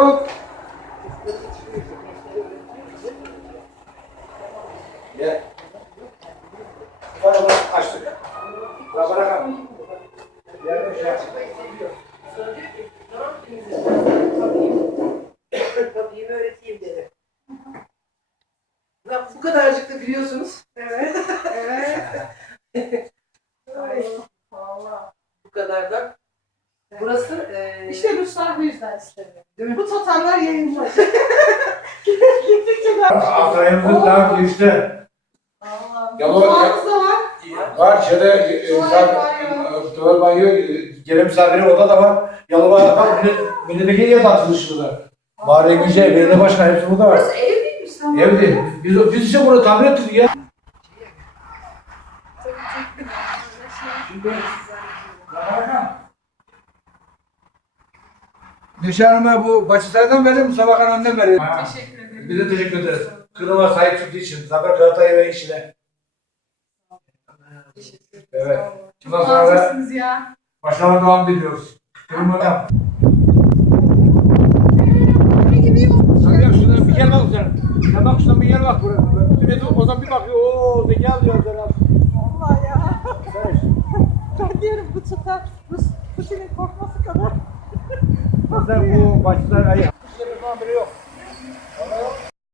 Yok. Gel. Bana açtık. Bırakalım. Yerine şey yaptık. Kapıyı öğreteyim dedi. Bu kadarcık da biliyorsunuz. Evet. Evet. Ay, vallahi. Bu kadar da. Burası İşte Ruslar bu yüzden istemiyor. değil mi? Bu totemler yayılmaz. Gittikçe daha Akrayımızın daha girişte. Mutfağımız da var. Var şeyde tuvalet banyo, gelen misafiri orada da var. Yalova bak milletvekili yer atılmış burada. Bahri Gülce, belediye başkanı hepsi burada var. Burası ev değilmiş tamam. Evdi. Biz işte bunu tamir ettik ya. Neşe Hanım'a bu Başısaray'dan verir mi? Sabahkan annem verir. Teşekkür ederim. Biz de teşekkür ederiz. Kırıma sahip çıktığı için. Zafer Karatay ve işine. Evet. Bundan sonra da Harikasınız ya. başarılı devam diliyoruz. Kırım hocam. Hocam şuradan bir gel bak sen. Ya bak şuradan bir gel bak buraya. Bütün o zaman bir bakıyor. Ooo zekalı diyor sen abi. Vallahi ya. Ben diyorum bu çıta Putin'in korkması kadar. Sen bu Başısaray'ı